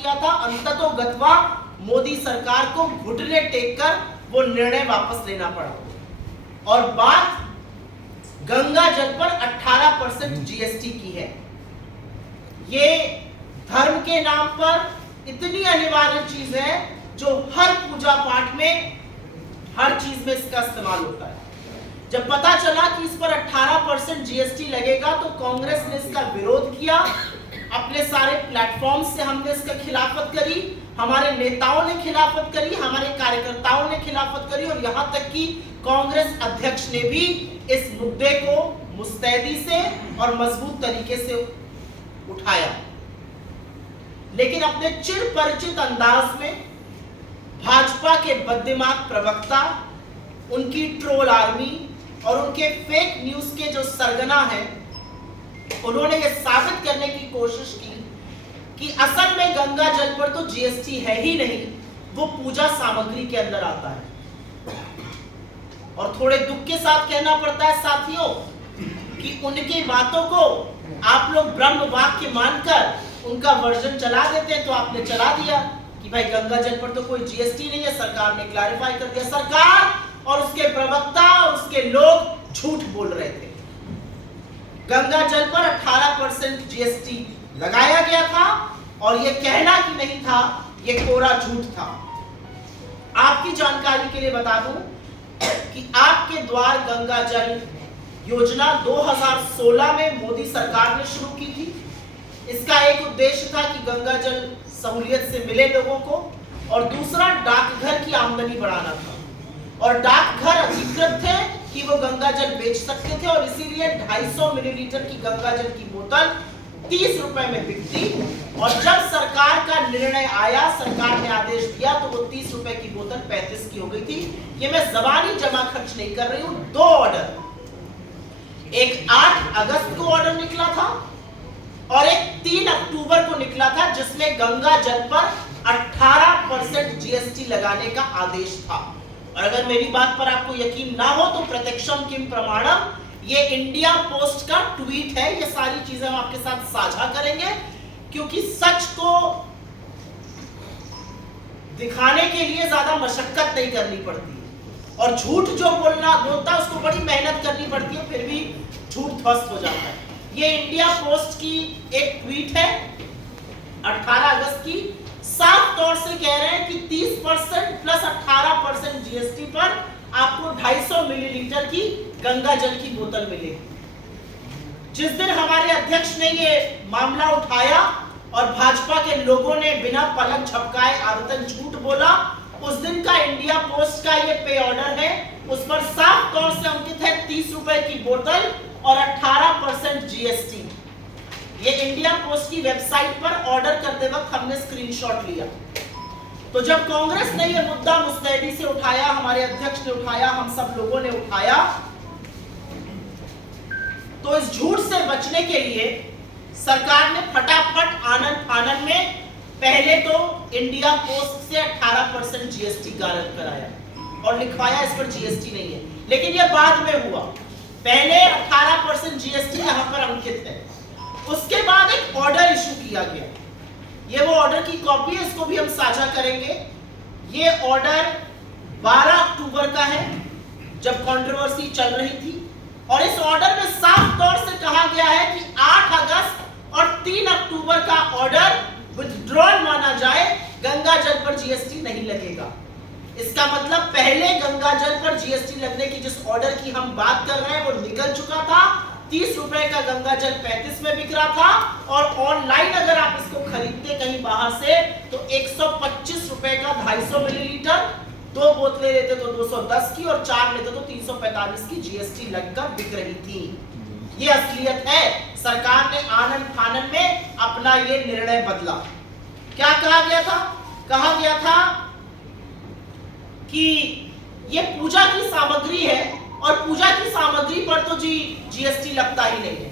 किया था, अंततोगत्वा मोदी सरकार को घुटने टेक कर वो निर्णय वापस लेना पड़ा और बात गंगा जल पर 18% जीएसटी की है। ये धर्म के नाम पर इतनी अनिवार्य चीज है जो हर पूजा पाठ में, हर चीज में इसका इस्तेमाल होता है। जब पता चला कि इस पर 18% जीएसटी लगेगा तो कांग्रेस ने इसका विरोध किया। अपने सारे प्लेटफॉर्म से हमने इसका खिलाफत करी, हमारे नेताओं ने खिलाफत करी, हमारे कार्यकर्ताओं ने खिलाफत करी और यहां तक कि कांग्रेस अध्यक्ष ने भी इस मुद्दे को मुस्तैदी से और मजबूत तरीके से उठाया। लेकिन अपने चिर परिचित अंदाज में भाजपा के बददिमाग प्रवक्ता, उनकी ट्रोल आर्मी और उनके फेक न्यूज के जो सरगना हैं, उन्होंने यह साबित करने की कोशिश की कि असल में गंगा जल पर तो जीएसटी है ही नहीं, वो पूजा सामग्री के अंदर आता है। और थोड़े दुख के साथ कहना पड़ता है साथियों कि उनकी बातों को आप लोग ब्रह्म वाक्य मानकर उनका वर्जन चला देते हैं। तो आपने चला दिया कि भाई गंगा जल पर तो कोई जीएसटी नहीं है, सरकार ने क्लैरिफाई कर दिया। सरकार और उसके प्रवक्ता और उसके लोग झूठ बोल रहे थे। गंगा जल पर 18% जीएसटी लगाया गया था और यह कहना कि नहीं था, यह कोरा झूठ था। आपकी जानकारी के लिए बता दूं कि आपके द्वार गंगा जल योजना 2016 में मोदी सरकार ने शुरू की थी। इसका एक उद्देश्य था कि गंगा जल सहूलियत से मिले लोगों को और दूसरा डाकघर की आमदनी बढ़ाना था। और डाकघर अधिकृत थे कि वो गंगा जल बेच सकते थे और इसीलिए 250 मिलीलीटर की गंगा जल की बोतल 30 रुपए में बिकती। और जब सरकार का निर्णय आया, सरकार ने आदेश दिया तो वो 30 रुपए की बोतल 35 की हो गई थी। ये मैं जबानी जमा खर्च नहीं कर रही हूं। 2 ऑर्डर, एक 8 अगस्त को ऑर्डर निकला था और एक 3 अक्टूबर को निकला था, जिसमें गंगा जल पर 18% जीएसटी लगाने का आदेश था। और अगर मेरी बात पर आपको यकीन ना हो तो प्रत्यक्षम किम प्रमाणम, ये इंडिया पोस्ट का ट्वीट है। ये सारी चीजें हम आपके साथ साझा करेंगे क्योंकि सच को दिखाने के लिए ज्यादा मशक्कत नहीं करनी पड़ती है और झूठ जो बोलता है उसको बड़ी मेहनत करनी पड़ती है, फिर भी झूठ ध्वस्त हो जाता है। ये इंडिया पोस्ट की एक ट्वीट है 18 अगस्त की, साफ तौर से कह रहे हैं कि 30% प्लस 18% जीएसटी पर आपको 250 मिलीलीटर की गंगा जल की बोतल मिलेगी। जिस दिन हमारे अध्यक्ष ने ये मामला उठाया और भाजपा के लोगों ने बिना पलक झपकाए आदतन झूठ बोला, उस दिन का इंडिया पोस्ट का ये पे ऑर्डर है। उस पर साफ तौर से अंकित है 30 रुपए की बोतल और 18% जीएसटी। ये इंडिया पोस्ट की वेबसाइट पर ऑर्डर करते वक्त हमने स्क्रीनशॉट लिया। तो जब कांग्रेस ने यह मुद्दा मुस्तैदी से उठाया, हमारे अध्यक्ष ने उठाया, हम सब लोगों ने उठाया, तो इस झूठ से बचने के लिए सरकार ने फटाफट आनन फानन में पहले तो इंडिया पोस्ट से 18% जीएसटी गारंट कराया और लिखवाया इस पर जीएसटी नहीं है। लेकिन यह बाद में हुआ, पहले 18% जीएसटी यहां पर अंकित है। उसके बाद एक ऑर्डर इशू किया गया। ये वो ऑर्डर की कॉपी है, इसको भी हम साझा करेंगे। ये ऑर्डर 12 अक्टूबर का है, जब कंट्रोवर्सी चल रही थी। और इस ऑर्डर में साफ तौर से कहा गया है कि 8 अगस्त और 3 अक्टूबर का ऑर्डर विथड्रॉल माना जाए, गंगा जल पर जीएसटी नहीं लगेगा। इसका मतलब पहले गंगा जल पर जीएसटी लगने की जिस ऑर्डर की हम बात कर रहे हैं वो निकल चुका था। 30 रुपए का गंगा जल 35 में बिक रहा था और ऑनलाइन अगर आप इसको खरीदते कहीं बाहर से तो 125 रुपए का 250 मिलीलीटर, 2 बोतलें लेते तो 210 की और 4 लेते तो 345 की जीएसटी लगकर बिक रही थी। ये असलियत है। सरकार ने आनन फानन में अपना ये निर्णय बदला। क्या कहा गया था? कहा गया था कि ये पूजा की सामग्री है और पूजा की सामग्री पर तो जीएसटी लगता ही नहीं है।